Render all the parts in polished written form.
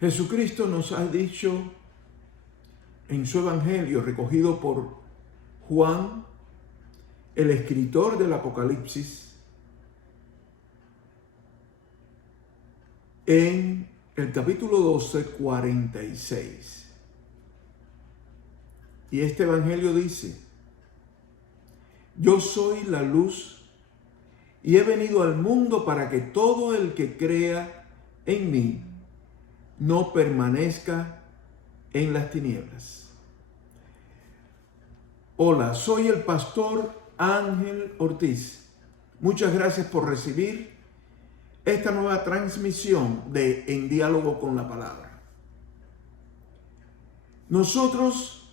Jesucristo nos ha dicho en su Evangelio, recogido por Juan, el escritor del Apocalipsis, en el capítulo 12, 46. Y este Evangelio dice: yo soy la luz y he venido al mundo para que todo el que crea en mí no permanezca en las tinieblas. Hola, soy el pastor Ángel Ortiz. Muchas gracias por recibir esta nueva transmisión de En Diálogo con la Palabra. Nosotros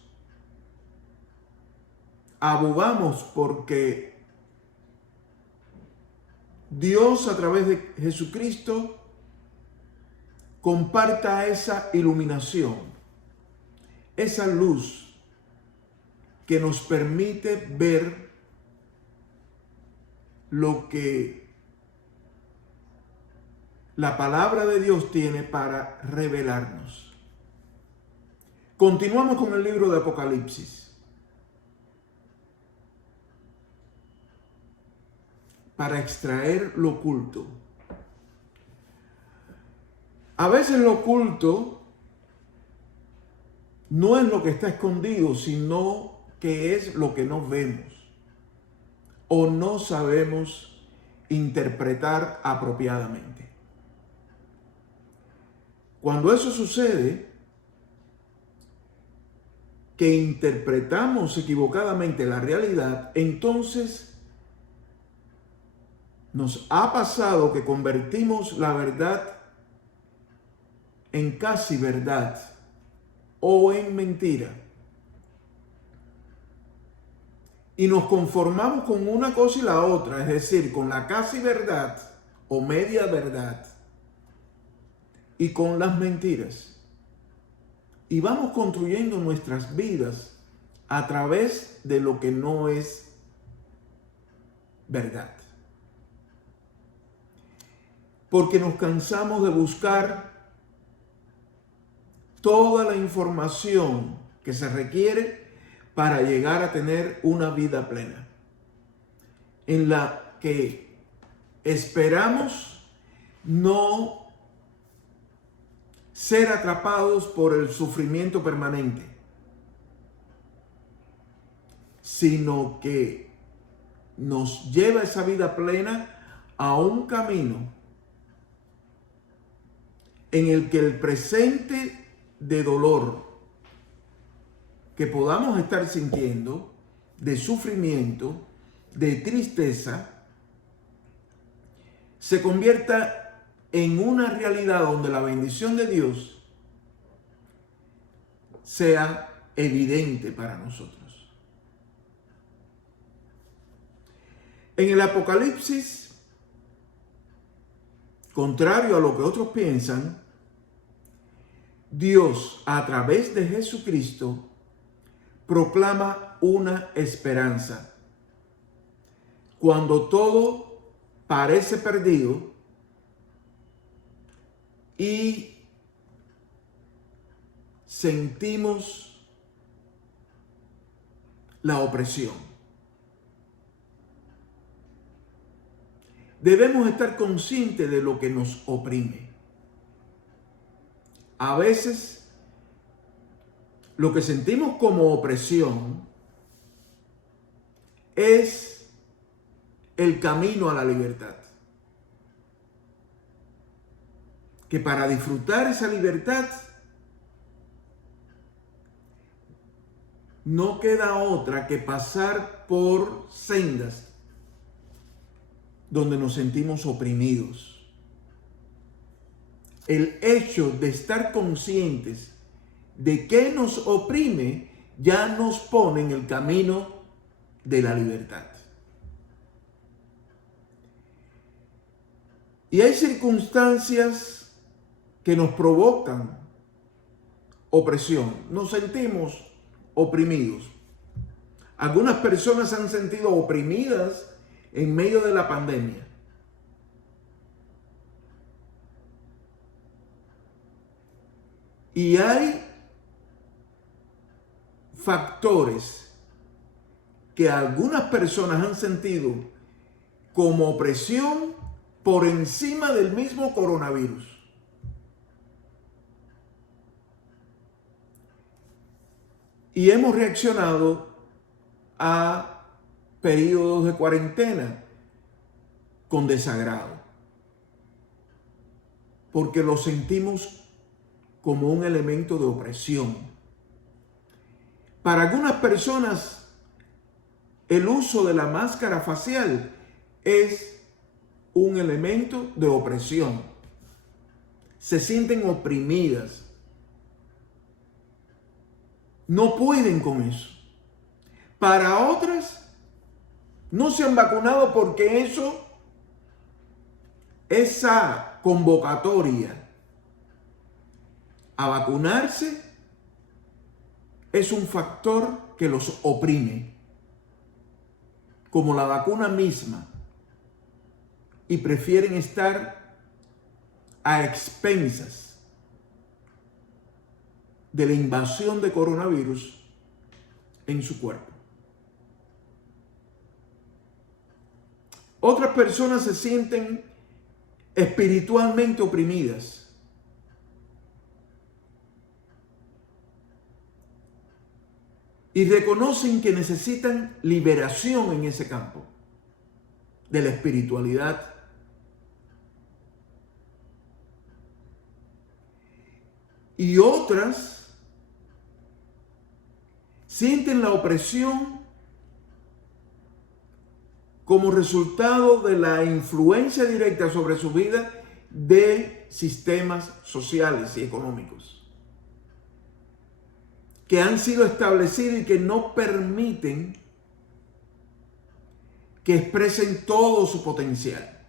abogamos porque Dios, a través de Jesucristo, comparta esa iluminación, esa luz que nos permite ver lo que la palabra de Dios tiene para revelarnos. Continuamos con el libro de Apocalipsis para extraer lo oculto. A veces lo oculto no es lo que está escondido, sino que es lo que no vemos o no sabemos interpretar apropiadamente. Cuando eso sucede, que interpretamos equivocadamente la realidad, entonces nos ha pasado que convertimos la verdad en casi verdad o en mentira. Y nos conformamos con una cosa y la otra, es decir, con la casi verdad o media verdad y con las mentiras. Y vamos construyendo nuestras vidas a través de lo que no es verdad. Porque nos cansamos de buscar toda la información que se requiere para llegar a tener una vida plena, en la que esperamos no ser atrapados por el sufrimiento permanente, sino que nos lleva esa vida plena a un camino en el que el presente de dolor que podamos estar sintiendo, de sufrimiento, de tristeza, se convierta en una realidad donde la bendición de Dios sea evidente para nosotros. En el Apocalipsis, contrario a lo que otros piensan, Dios, a través de Jesucristo, proclama una esperanza. Cuando todo parece perdido y sentimos la opresión. Debemos estar conscientes de lo que nos oprime. A veces, lo que sentimos como opresión es el camino a la libertad. Que para disfrutar esa libertad no queda otra que pasar por sendas donde nos sentimos oprimidos. El hecho de estar conscientes de qué nos oprime ya nos pone en el camino de la libertad. Y hay circunstancias que nos provocan opresión. Nos sentimos oprimidos. Algunas personas se han sentido oprimidas en medio de la pandemia. Y hay factores que algunas personas han sentido como opresión por encima del mismo coronavirus. Y hemos reaccionado a periodos de cuarentena con desagrado, porque lo sentimos como un elemento de opresión. Para algunas personas, el uso de la máscara facial es un elemento de opresión. Se sienten oprimidas. No pueden con eso. Para otras, no se han vacunado porque esa convocatoria a vacunarse es un factor que los oprime, como la vacuna misma, y prefieren estar a expensas de la invasión de coronavirus en su cuerpo. Otras personas se sienten espiritualmente oprimidas. Y reconocen que necesitan liberación en ese campo de la espiritualidad. Y otras sienten la opresión como resultado de la influencia directa sobre su vida de sistemas sociales y económicos que han sido establecidos y que no permiten que expresen todo su potencial.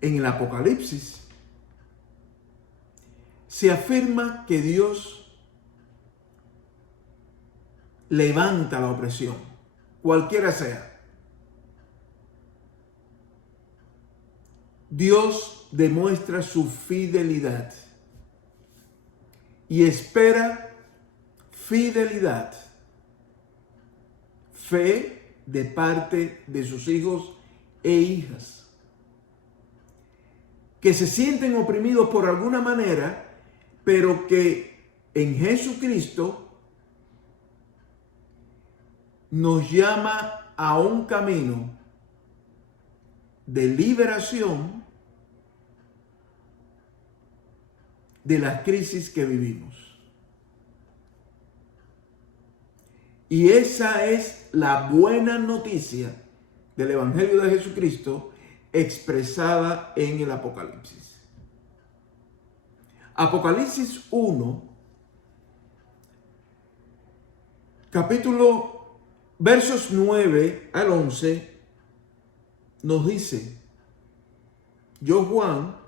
En el Apocalipsis se afirma que Dios levanta la opresión, cualquiera sea. Dios demuestra su fidelidad y espera fidelidad, fe de parte de sus hijos e hijas, que se sienten oprimidos por alguna manera, pero que en Jesucristo nos llama a un camino de liberación de las crisis que vivimos. Y esa es la buena noticia del Evangelio de Jesucristo expresada en el Apocalipsis. Apocalipsis 1, capítulo, versos 9 al 11, nos dice: yo, Juan,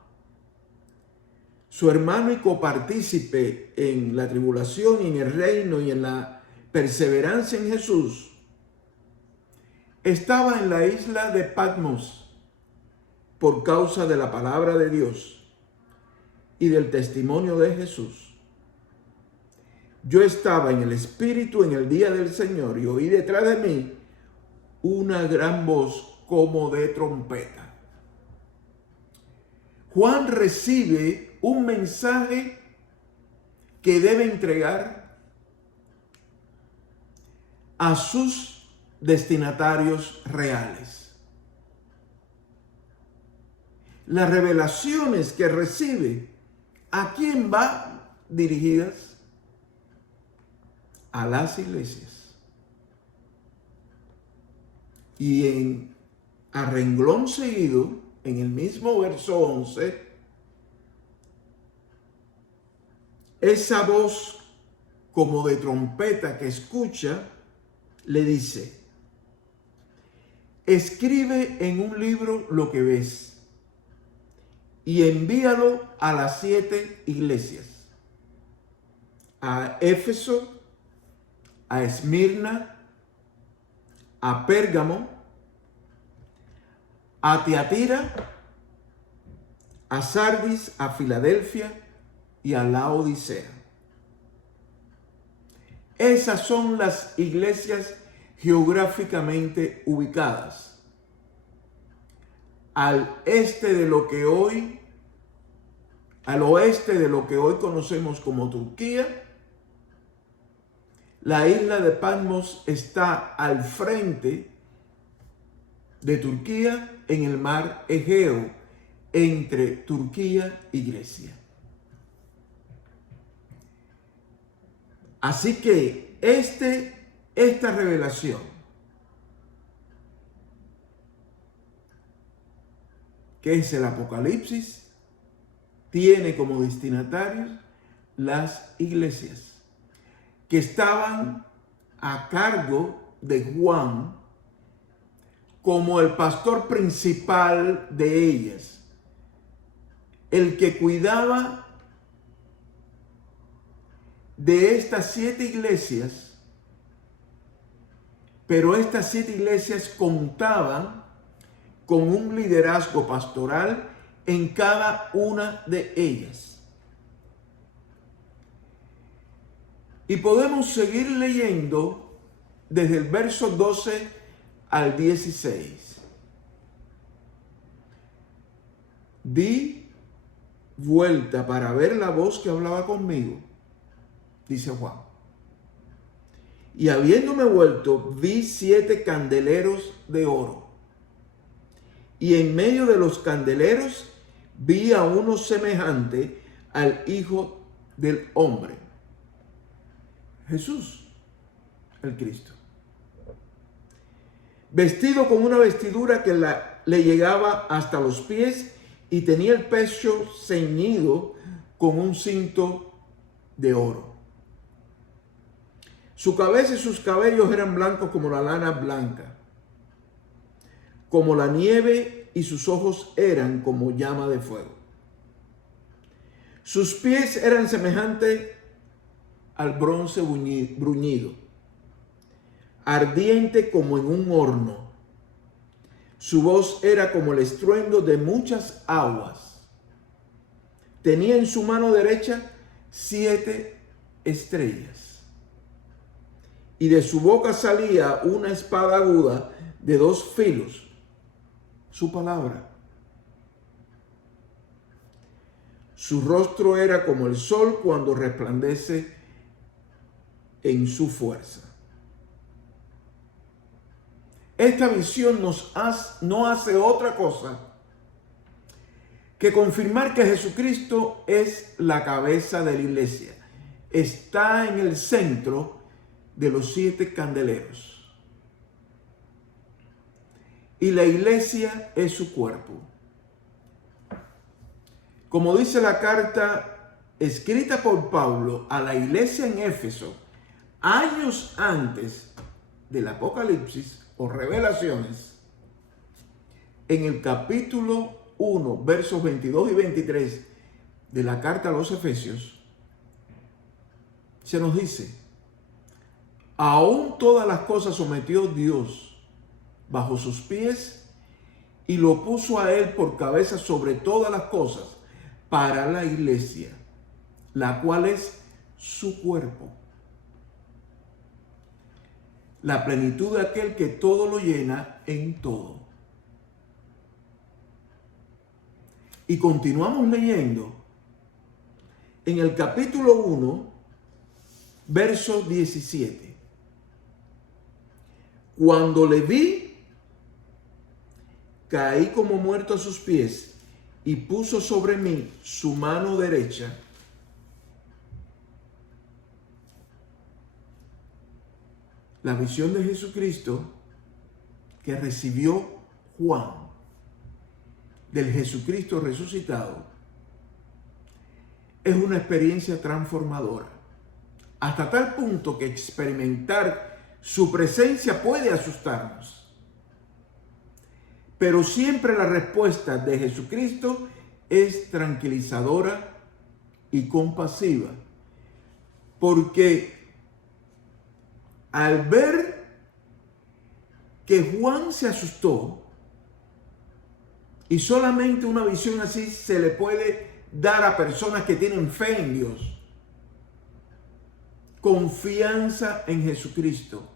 su hermano y copartícipe en la tribulación y en el reino y en la perseverancia en Jesús, estaba en la isla de Patmos por causa de la palabra de Dios y del testimonio de Jesús. Yo estaba en el Espíritu en el día del Señor y oí detrás de mí una gran voz como de trompeta. Juan recibe un mensaje que debe entregar a sus destinatarios reales. Las revelaciones que recibe, ¿a quién va dirigidas? A las iglesias. Y a renglón seguido, en el mismo verso 11, esa voz como de trompeta que escucha, le dice: escribe en un libro lo que ves y envíalo a las 7 iglesias: a Éfeso, a Esmirna, a Pérgamo, a Tiatira, a Sardis, a Filadelfia y a Laodicea. Esas son las iglesias geográficamente ubicadas al oeste de lo que hoy conocemos como Turquía. La isla de Patmos está al frente de Turquía en el mar Egeo, entre Turquía y Grecia. Así que esta revelación que es el Apocalipsis tiene como destinatarios las iglesias que estaban a cargo de Juan como el pastor principal de ellas, el que cuidaba de estas 7 iglesias, pero estas 7 iglesias contaban con un liderazgo pastoral en cada una de ellas. Y podemos seguir leyendo desde el verso 12 al 16. Di vuelta para ver la voz que hablaba conmigo, dice Juan. Y habiéndome vuelto, vi 7 candeleros de oro. Y en medio de los candeleros vi a uno semejante al Hijo del Hombre. Jesús, el Cristo. Vestido con una vestidura que le llegaba hasta los pies y tenía el pecho ceñido con un cinto de oro. Su cabeza y sus cabellos eran blancos como la lana blanca, como la nieve, y sus ojos eran como llama de fuego. Sus pies eran semejantes al bronce bruñido, ardiente como en un horno. Su voz era como el estruendo de muchas aguas. Tenía en su mano derecha 7 estrellas. Y de su boca salía una espada aguda de 2 filos, su palabra. Su rostro era como el sol cuando resplandece en su fuerza. Esta visión no hace otra cosa que confirmar que Jesucristo es la cabeza de la iglesia. Está en el centro de los 7 candeleros. Y la iglesia es su cuerpo. Como dice la carta escrita por Pablo a la iglesia en Éfeso, años antes del Apocalipsis o revelaciones, en el capítulo 1, versos 22 y 23 de la carta a los Efesios, se nos dice: aún todas las cosas sometió Dios bajo sus pies y lo puso a él por cabeza sobre todas las cosas para la iglesia, la cual es su cuerpo, la plenitud de aquel que todo lo llena en todo. Y continuamos leyendo en el capítulo 1, verso 17. Cuando le vi, caí como muerto a sus pies, y puso sobre mí su mano derecha. La visión de Jesucristo que recibió Juan, del Jesucristo resucitado, es una experiencia transformadora, hasta tal punto que experimentar su presencia puede asustarnos. Pero siempre la respuesta de Jesucristo es tranquilizadora y compasiva, porque al ver que Juan se asustó, Y solamente una visión así se le puede dar a personas que tienen fe en Dios. Confianza en Jesucristo.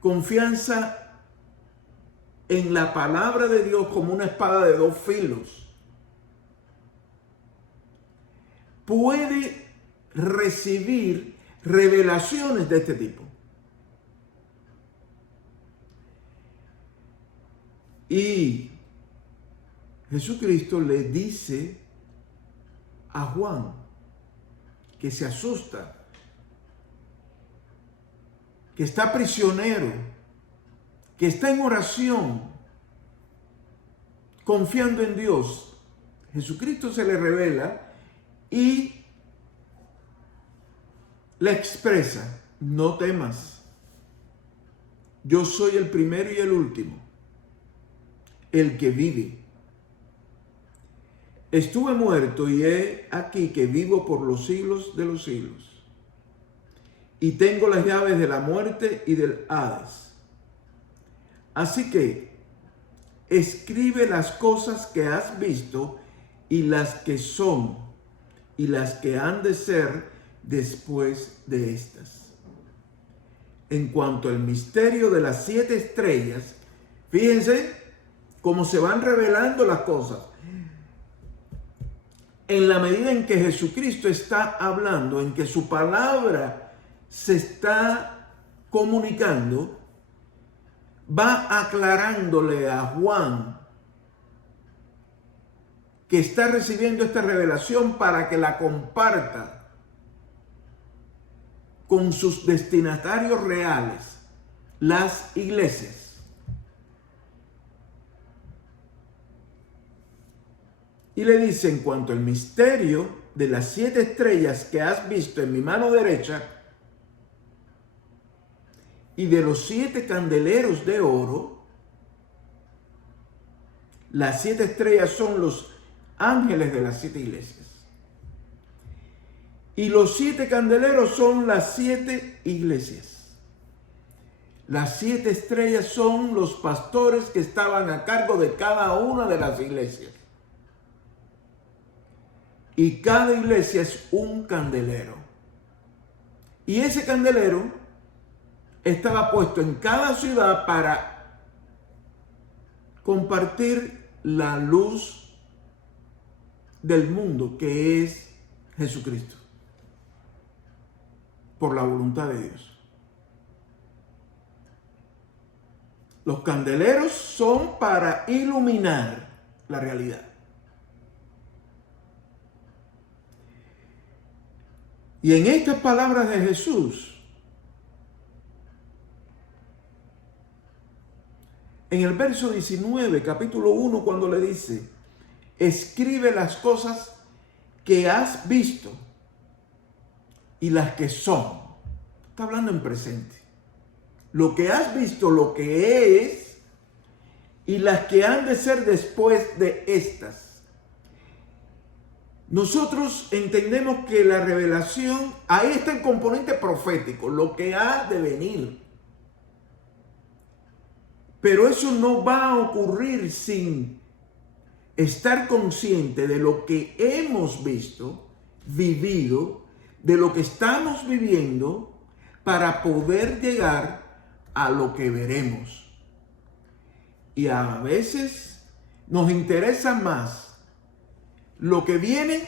Confianza en la palabra de Dios como una espada de dos filos. Puede recibir revelaciones de este tipo. Y Jesucristo le dice a Juan que se asusta, que está prisionero, que está en oración, confiando en Dios. Jesucristo se le revela y le expresa: no temas, yo soy el primero y el último, el que vive. Estuve muerto y he aquí que vivo por los siglos de los siglos. Y tengo las llaves de la muerte y del Hades. Así que escribe las cosas que has visto y las que son y las que han de ser después de estas. En cuanto al misterio de las 7 estrellas, fíjense cómo se van revelando las cosas. En la medida en que Jesucristo está hablando, en que su palabra se está comunicando, va aclarándole a Juan que está recibiendo esta revelación para que la comparta con sus destinatarios reales, las iglesias. Y le dice: en cuanto al misterio de las 7 estrellas que has visto en mi mano derecha y de los 7 candeleros de oro, las 7 estrellas son los ángeles de las 7 iglesias. Y los 7 candeleros son las 7 iglesias. Las 7 estrellas son los pastores que estaban a cargo de cada una de las iglesias. Y cada iglesia es un candelero. Y ese candelero estaba puesto en cada ciudad para compartir la luz del mundo, que es Jesucristo, por la voluntad de Dios. Los candeleros son para iluminar la realidad. Y en estas palabras de Jesús, en el verso 19, capítulo 1, cuando le dice: escribe las cosas que has visto y las que son. Está hablando en presente. Lo que has visto, lo que es, y las que han de ser después de estas. Nosotros entendemos que la revelación, ahí está el componente profético, lo que ha de venir. Pero eso no va a ocurrir sin estar consciente de lo que hemos visto, vivido, de lo que estamos viviendo, para poder llegar a lo que veremos. Y a veces nos interesa más lo que viene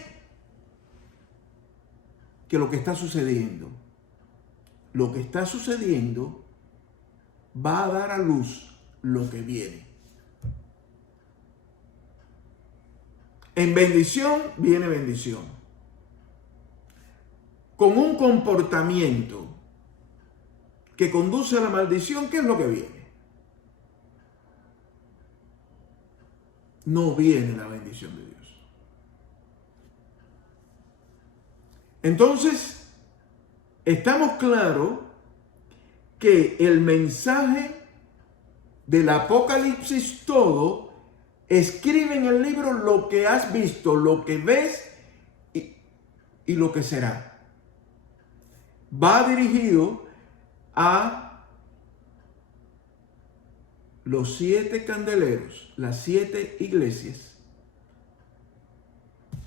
que lo que está sucediendo. Lo que está sucediendo va a dar a luz lo que viene. En bendición viene bendición. Con un comportamiento que conduce a la maldición, ¿qué es lo que viene? No viene la bendición de Dios. Entonces, estamos claros que el mensaje del Apocalipsis todo escribe en el libro lo que has visto, lo que ves y lo que será. Va dirigido a los 7 candeleros, las 7 iglesias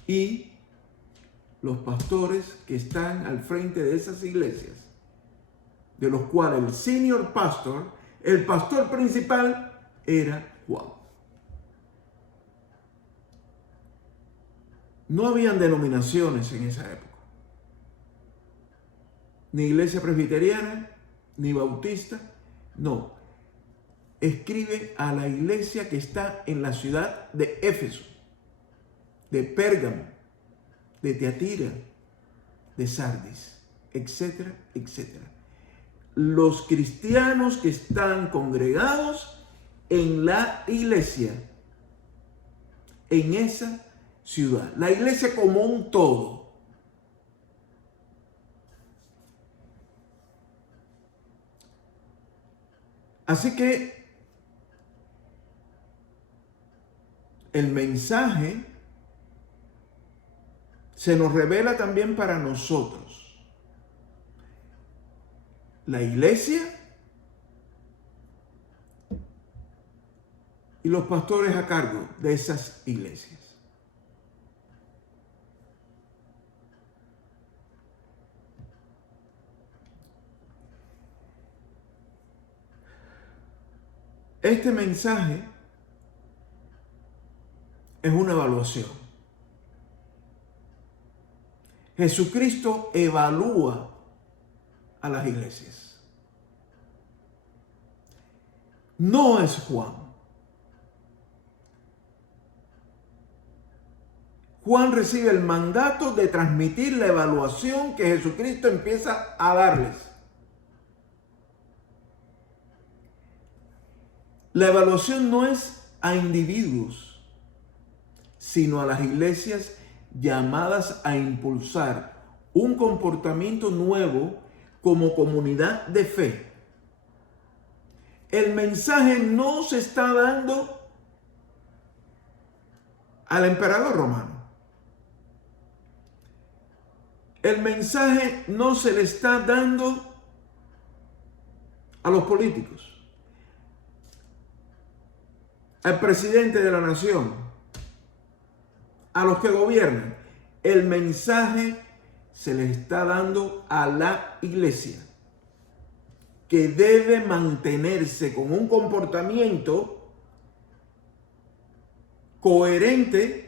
y los pastores que están al frente de esas iglesias, de los cuales el senior pastor, el pastor principal, era Juan. No habían denominaciones en esa época. Ni iglesia presbiteriana, ni bautista, no. Escribe a la iglesia que está en la ciudad de Éfeso, de Pérgamo, de Teatira, de Sardis, etcétera, etcétera. Los cristianos que están congregados en la iglesia, en esa ciudad, la iglesia como un todo. Así que el mensaje se nos revela también para nosotros. La iglesia y los pastores a cargo de esas iglesias. Este mensaje es una evaluación. Jesucristo evalúa a las iglesias. No es Juan. Juan recibe el mandato de transmitir la evaluación que Jesucristo empieza a darles. La evaluación no es a individuos, sino a las iglesias llamadas a impulsar un comportamiento nuevo como comunidad de fe. El mensaje no se está dando al emperador romano. El mensaje no se le está dando a los políticos, al presidente de la nación, a los que gobiernan. El mensaje se le está dando a la iglesia, que debe mantenerse con un comportamiento coherente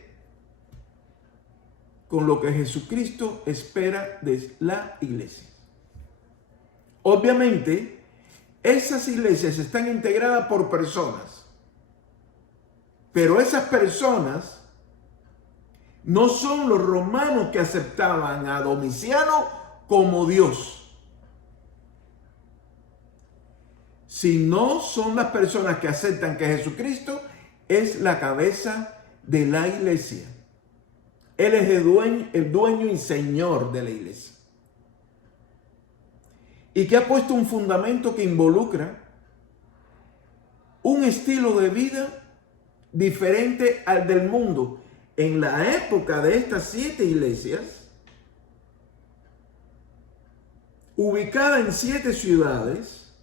con lo que Jesucristo espera de la iglesia. Obviamente, esas iglesias están integradas por personas, pero esas personas no son los romanos que aceptaban a Domiciano como Dios, sino son las personas que aceptan que Jesucristo es la cabeza de la iglesia. Él es el dueño y señor de la iglesia. Y que ha puesto un fundamento que involucra un estilo de vida diferente al del mundo. En la época de estas 7 iglesias, ubicadas en 7 ciudades,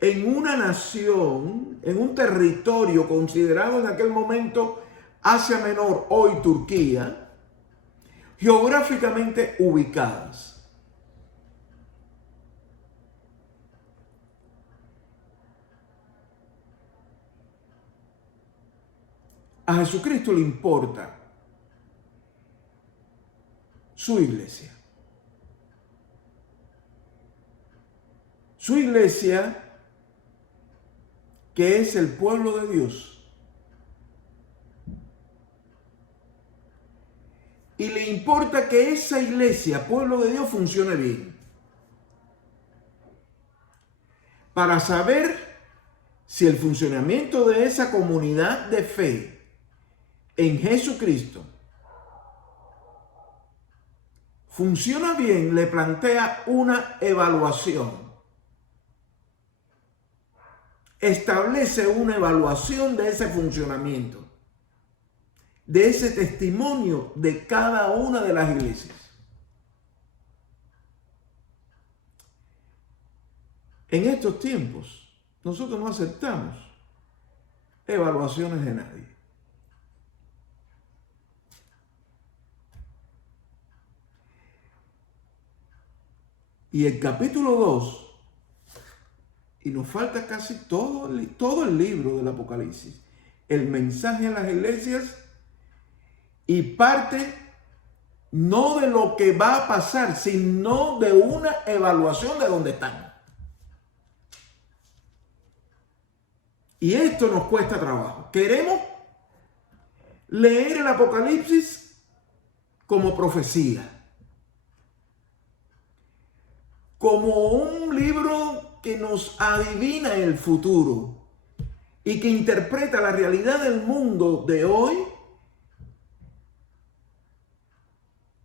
en una nación, en un territorio considerado en aquel momento Asia Menor, hoy Turquía, geográficamente ubicadas. A Jesucristo le importa su iglesia. Su iglesia, que es el pueblo de Dios. Y le importa que esa iglesia, pueblo de Dios, funcione bien. Para saber si el funcionamiento de esa comunidad de fe en Jesucristo funciona bien, le plantea una evaluación. Establece una evaluación de ese funcionamiento, de ese testimonio de cada una de las iglesias. En estos tiempos, nosotros no aceptamos evaluaciones de nadie. Y el capítulo 2, y nos falta casi todo el libro del Apocalipsis, el mensaje a las iglesias y parte no de lo que va a pasar, sino de una evaluación de dónde están. Y esto nos cuesta trabajo. Queremos leer el Apocalipsis como profecía, como un libro que nos adivina el futuro y que interpreta la realidad del mundo de hoy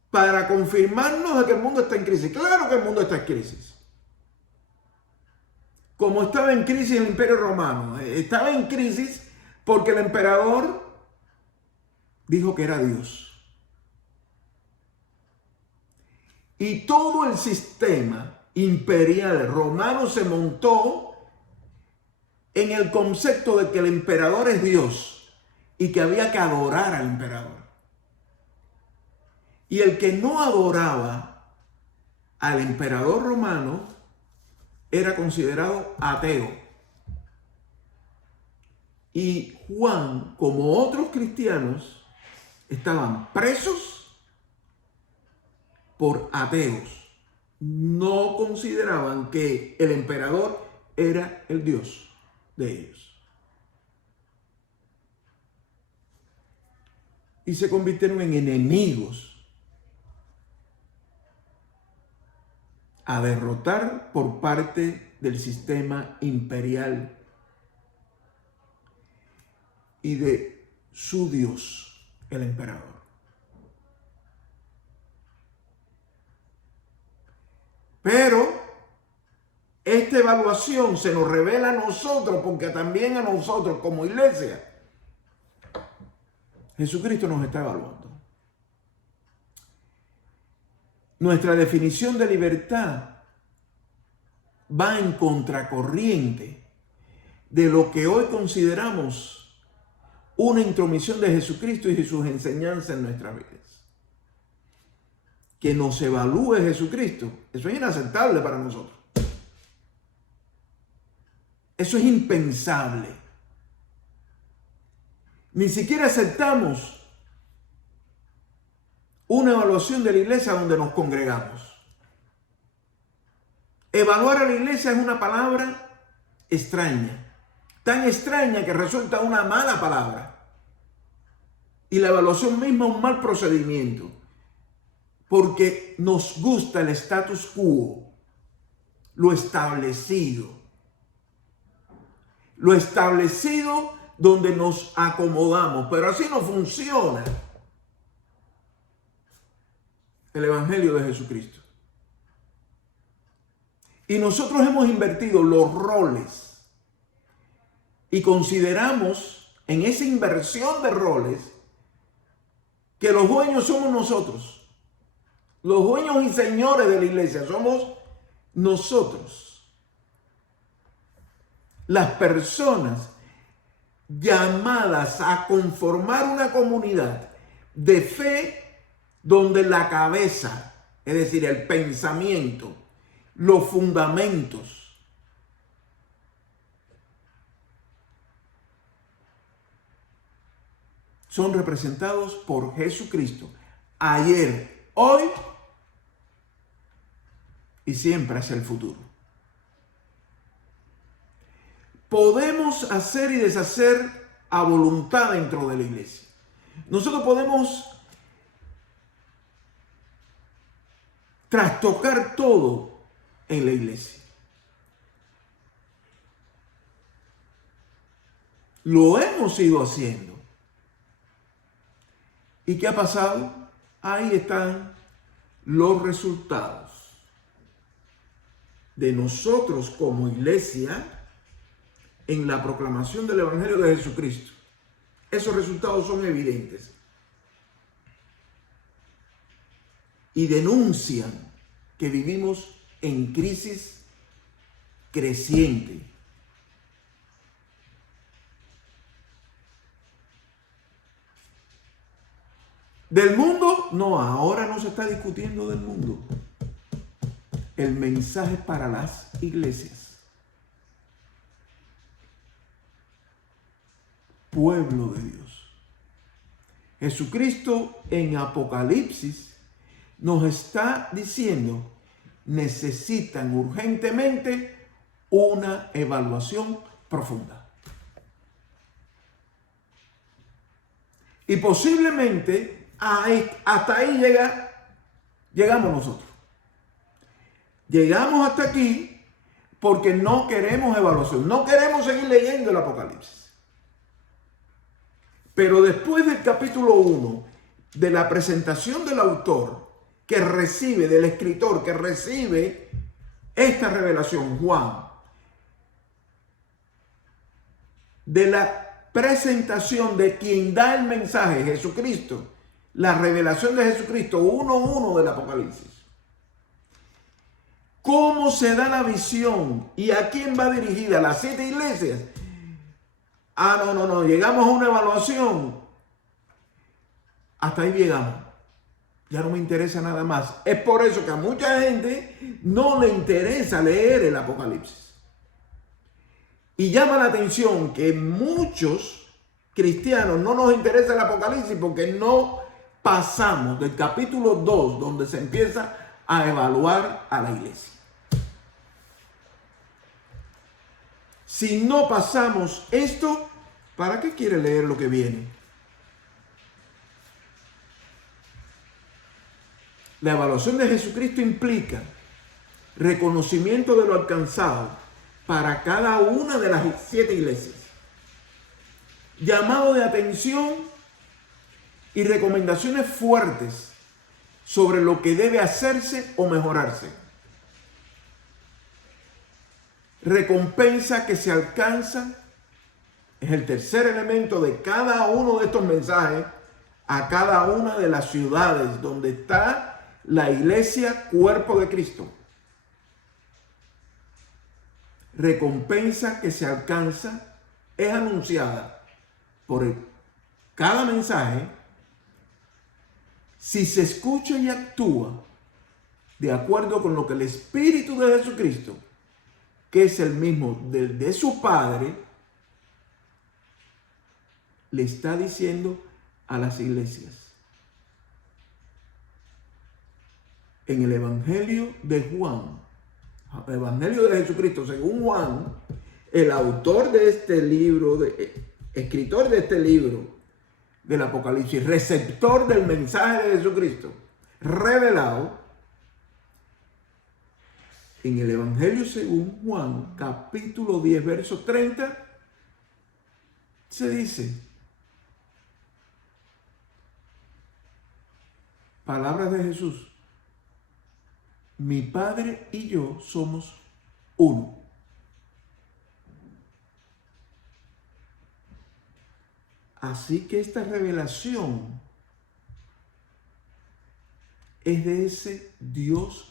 para confirmarnos de que el mundo está en crisis. Claro que el mundo está en crisis. Como estaba en crisis el Imperio Romano. Estaba en crisis porque el emperador dijo que era Dios. Y todo el sistema imperial romano se montó en el concepto de que el emperador es Dios y que había que adorar al emperador. Y el que no adoraba al emperador romano era considerado ateo. Y Juan, como otros cristianos, estaban presos por ateos. No consideraban que el emperador era el Dios de ellos. Y se convirtieron en enemigos a derrotar por parte del sistema imperial y de su Dios, el emperador. Pero esta evaluación se nos revela a nosotros, porque también a nosotros como iglesia, Jesucristo nos está evaluando. Nuestra definición de libertad va en contracorriente de lo que hoy consideramos una intromisión de Jesucristo y de sus enseñanzas en nuestras vidas. Que nos evalúe Jesucristo, eso es inaceptable para nosotros. Eso es impensable. Ni siquiera aceptamos una evaluación de la iglesia donde nos congregamos. Evaluar a la iglesia es una palabra extraña, tan extraña que resulta una mala palabra. Y la evaluación misma es un mal procedimiento, porque nos gusta el status quo, lo establecido. Lo establecido donde nos acomodamos, pero así no funciona el Evangelio de Jesucristo. Y nosotros hemos invertido los roles y consideramos en esa inversión de roles que los dueños somos nosotros. Los dueños y señores de la iglesia somos nosotros. Las personas llamadas a conformar una comunidad de fe donde la cabeza, es decir, el pensamiento, los fundamentos, son representados por Jesucristo, ayer, hoy y siempre hacia el futuro. Podemos hacer y deshacer a voluntad dentro de la iglesia. Nosotros podemos trastocar todo en la iglesia. Lo hemos ido haciendo. ¿Y qué ha pasado? Ahí están los resultados de nosotros como iglesia en la proclamación del Evangelio de Jesucristo. Esos resultados son evidentes y denuncian que vivimos en crisis creciente ¿Del mundo? No, ahora no se está discutiendo del mundo. El mensaje para las iglesias. Pueblo de Dios. Jesucristo en Apocalipsis nos está diciendo, necesitan urgentemente una evaluación profunda. Y posiblemente hasta ahí llegamos nosotros. Llegamos hasta aquí porque no queremos evaluación, no queremos seguir leyendo el Apocalipsis. Pero después del capítulo 1, de la presentación del autor que recibe, del escritor que recibe esta revelación, Juan, de la presentación de quien da el mensaje, Jesucristo, la revelación de Jesucristo, 1:1 del Apocalipsis. ¿Cómo se da la visión y a quién va dirigida? ¿Las 7 iglesias? No, llegamos a una evaluación. Hasta ahí llegamos. Ya no me interesa nada más. Es por eso que a mucha gente no le interesa leer el Apocalipsis. Y llama la atención que muchos cristianos no nos interesa el Apocalipsis porque no pasamos del capítulo 2, donde se empieza a evaluar a la iglesia. Si no pasamos esto, ¿para qué quiere leer lo que viene? La evaluación de Jesucristo implica reconocimiento de lo alcanzado para cada una de las 7 iglesias, llamado de atención y recomendaciones fuertes sobre lo que debe hacerse o mejorarse. Recompensa que se alcanza es el tercer elemento de cada uno de estos mensajes a cada una de las ciudades donde está la iglesia, cuerpo de Cristo. Recompensa que se alcanza es anunciada por cada mensaje si se escucha y actúa de acuerdo con lo que el Espíritu de Jesucristo, que es el mismo de su Padre, le está diciendo a las iglesias. En el Evangelio de Juan, el Evangelio de Jesucristo según Juan, el autor de este libro, escritor de este libro del Apocalipsis, receptor del mensaje de Jesucristo, revelado, en el Evangelio según Juan, capítulo 10, verso 30, se dice, palabras de Jesús, mi Padre y yo somos uno. Así que esta revelación es de ese Dios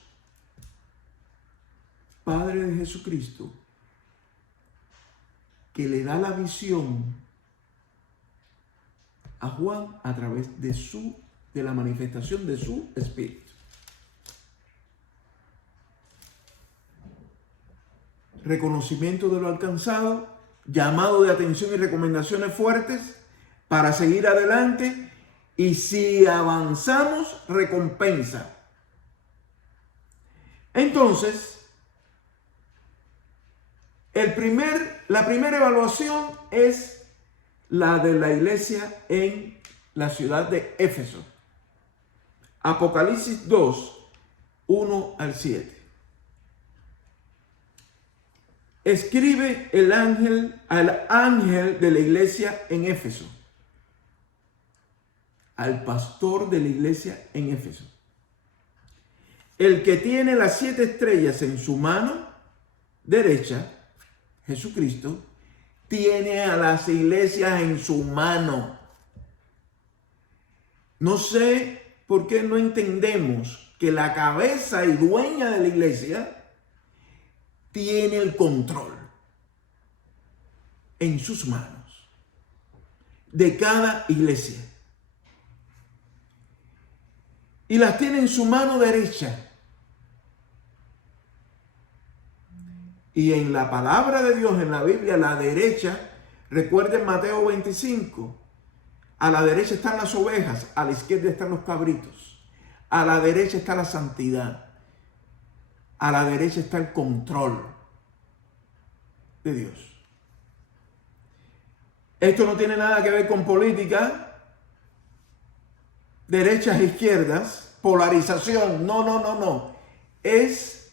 Padre de Jesucristo que le da la visión a Juan a través de la manifestación de su Espíritu. Reconocimiento de lo alcanzado, llamado de atención y recomendaciones fuertes para seguir adelante, y si avanzamos, recompensa. Entonces, la primera evaluación es la de la iglesia en la ciudad de Éfeso. Apocalipsis 2, 1 al 7. Escribe al ángel de la iglesia en Éfeso, al pastor de la iglesia en Éfeso, el que tiene las 7 estrellas en su mano derecha, Jesucristo, tiene a las iglesias en su mano. No sé por qué no entendemos que la cabeza y dueña de la iglesia tiene el control en sus manos de cada iglesia. y las tiene en su mano derecha. Y en la palabra de Dios, en la Biblia, la derecha, recuerden Mateo 25, a la derecha están las ovejas, a la izquierda están los cabritos, a la derecha está la santidad, a la derecha está el control de Dios. Esto no tiene nada que ver con política, derechas e izquierdas, polarización, no. Es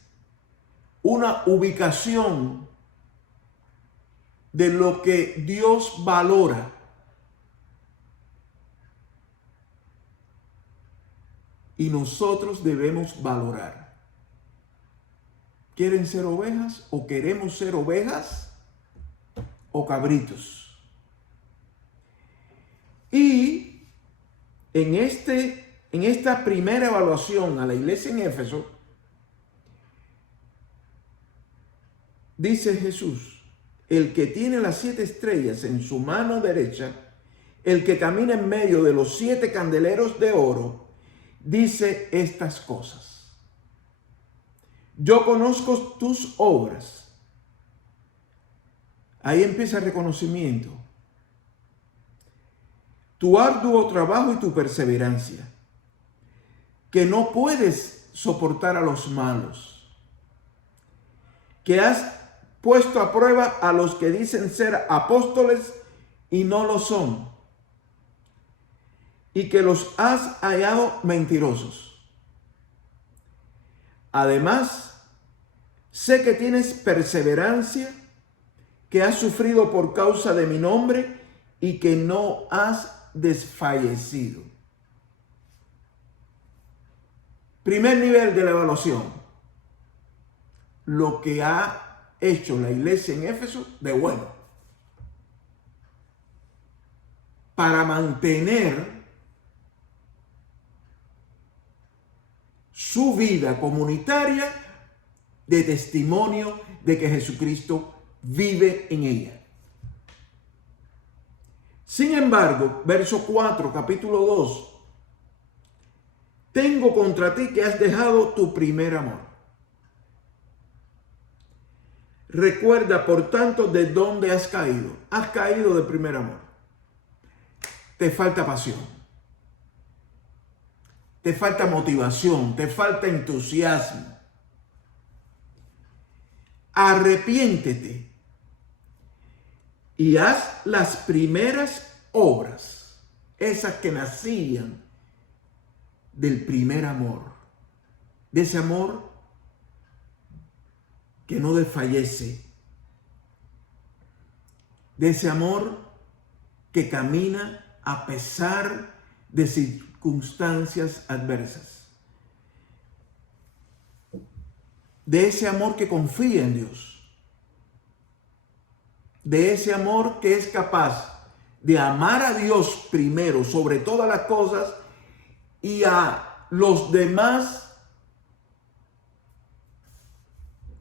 una ubicación de lo que Dios valora. Y nosotros debemos valorar. ¿Quieren ser ovejas o queremos ser ovejas o cabritos? Y en esta primera evaluación a la iglesia en Éfeso, dice Jesús, el que tiene las 7 estrellas en su mano derecha, el que camina en medio de los 7 candeleros de oro, dice estas cosas. Yo conozco tus obras. Ahí empieza el reconocimiento. Tu arduo trabajo y tu perseverancia, que no puedes soportar a los malos, que has puesto a prueba a los que dicen ser apóstoles y no lo son, y que los has hallado mentirosos. Además, sé que tienes perseverancia, que has sufrido por causa de mi nombre y que no has desfallecido. Primer nivel de la evaluación. Lo que ha hecho la iglesia en Éfeso de bueno para mantener su vida comunitaria de testimonio de que Jesucristo vive en ella. Sin embargo, verso 4, capítulo 2, tengo contra ti que has dejado tu primer amor. Recuerda, por tanto, de dónde has caído. Has caído del primer amor. Te falta pasión. Te falta motivación. Te falta entusiasmo. Arrepiéntete y haz las primeras obras, esas que nacían del primer amor, de ese amor que no desfallece, de ese amor que camina a pesar de circunstancias adversas, de ese amor que confía en Dios, de ese amor que es capaz de amar a Dios primero sobre todas las cosas y a los demás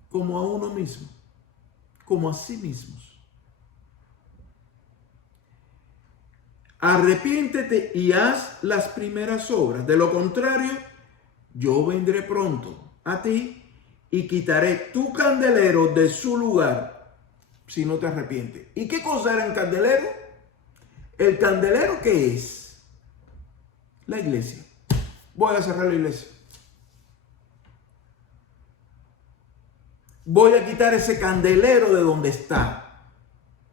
como a uno mismo, como a sí mismos. Arrepiéntete y haz las primeras obras. De lo contrario, yo vendré pronto a ti y quitaré tu candelero de su lugar si no te arrepientes. ¿Y qué cosa era el candelero? ¿El candelero qué es? La iglesia. Voy a cerrar la iglesia. Voy a quitar ese candelero de donde está.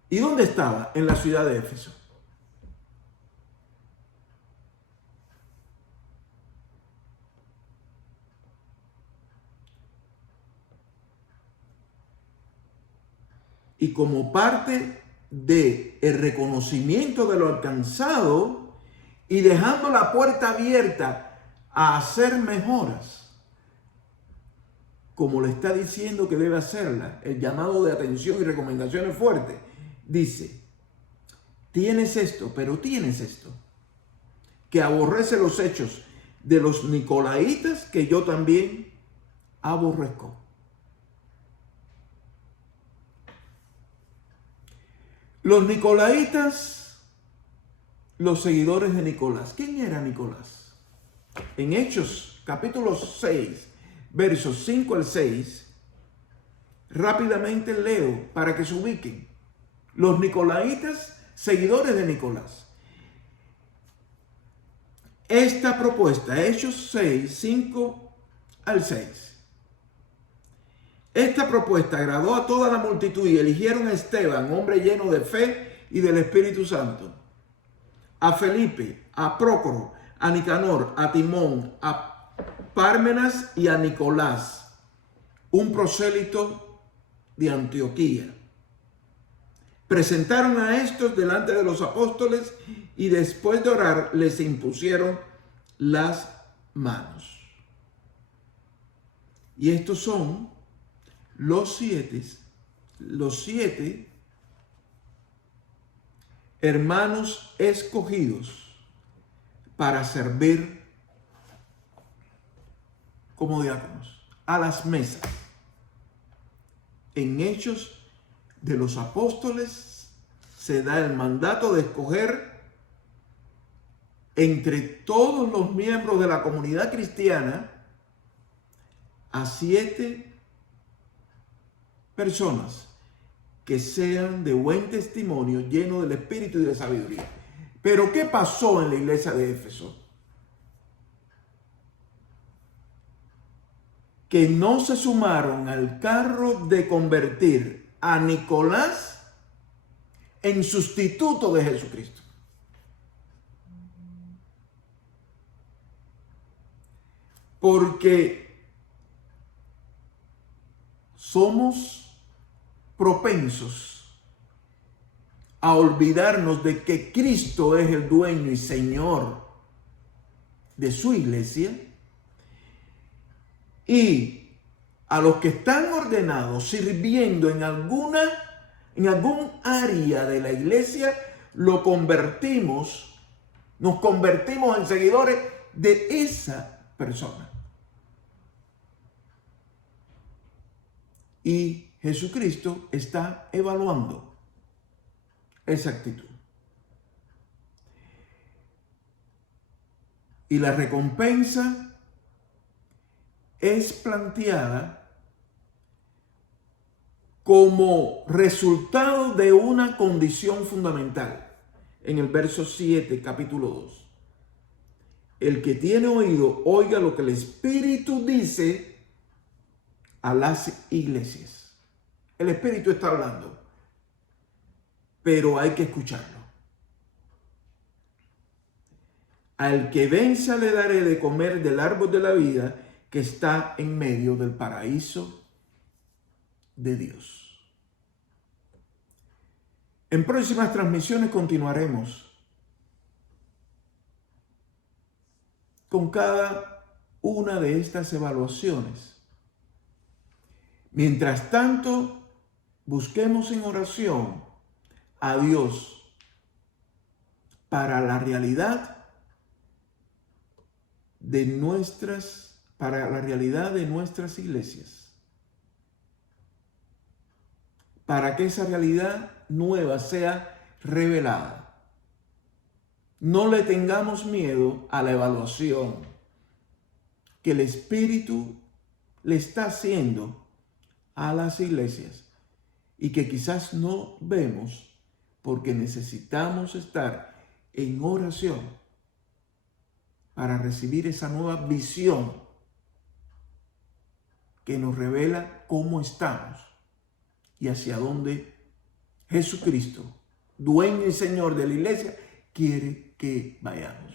¿Y dónde estaba? En la ciudad de Éfeso. Y como parte del reconocimiento de lo alcanzado y dejando la puerta abierta a hacer mejoras, como le está diciendo que debe hacerla, el llamado de atención y recomendaciones fuertes, dice, tienes esto, pero tienes esto, que aborrece los hechos de los nicolaitas que yo también aborrezco. Los nicolaitas, los seguidores de Nicolás. ¿Quién era Nicolás? En Hechos capítulo 6, versos 5 al 6, rápidamente leo para que se ubiquen. Los nicolaitas, seguidores de Nicolás. Esta propuesta, Hechos 6, 5 al 6. Esta propuesta agradó a toda la multitud y eligieron a Esteban, hombre lleno de fe y del Espíritu Santo, a Felipe, a Prócoro, a Nicanor, a Timón, a Pármenas y a Nicolás, un prosélito de Antioquía. Presentaron a estos delante de los apóstoles y después de orar les impusieron las manos. Y estos son los siete hermanos escogidos para servir como diáconos a las mesas. En Hechos de los Apóstoles se da el mandato de escoger entre todos los miembros de la comunidad cristiana a 7 personas que sean de buen testimonio, llenos del Espíritu y de sabiduría. Pero ¿qué pasó en la iglesia de Éfeso? Que no se sumaron al carro de convertir a Nicolás en sustituto de Jesucristo. Porque somos propensos a olvidarnos de que Cristo es el dueño y Señor de su iglesia, y a los que están ordenados sirviendo en algún área de la iglesia, nos convertimos en seguidores de esa persona. Y Jesucristo está evaluando esa actitud. Y la recompensa es planteada como resultado de una condición fundamental. En el verso 7, capítulo 2. El que tiene oído, oiga lo que el Espíritu dice a las iglesias. El Espíritu está hablando, pero hay que escucharlo. Al que venza le daré de comer del árbol de la vida que está en medio del paraíso de Dios. En próximas transmisiones continuaremos con cada una de estas evaluaciones. Mientras tanto, busquemos en oración a Dios para la realidad de nuestras iglesias, para que esa realidad nueva sea revelada. No le tengamos miedo a la evaluación que el Espíritu le está haciendo a las iglesias y que quizás no vemos porque necesitamos estar en oración para recibir esa nueva visión que nos revela cómo estamos y hacia dónde Jesucristo, dueño y Señor de la iglesia, quiere que vayamos.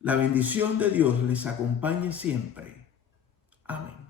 La bendición de Dios les acompañe siempre. Amén.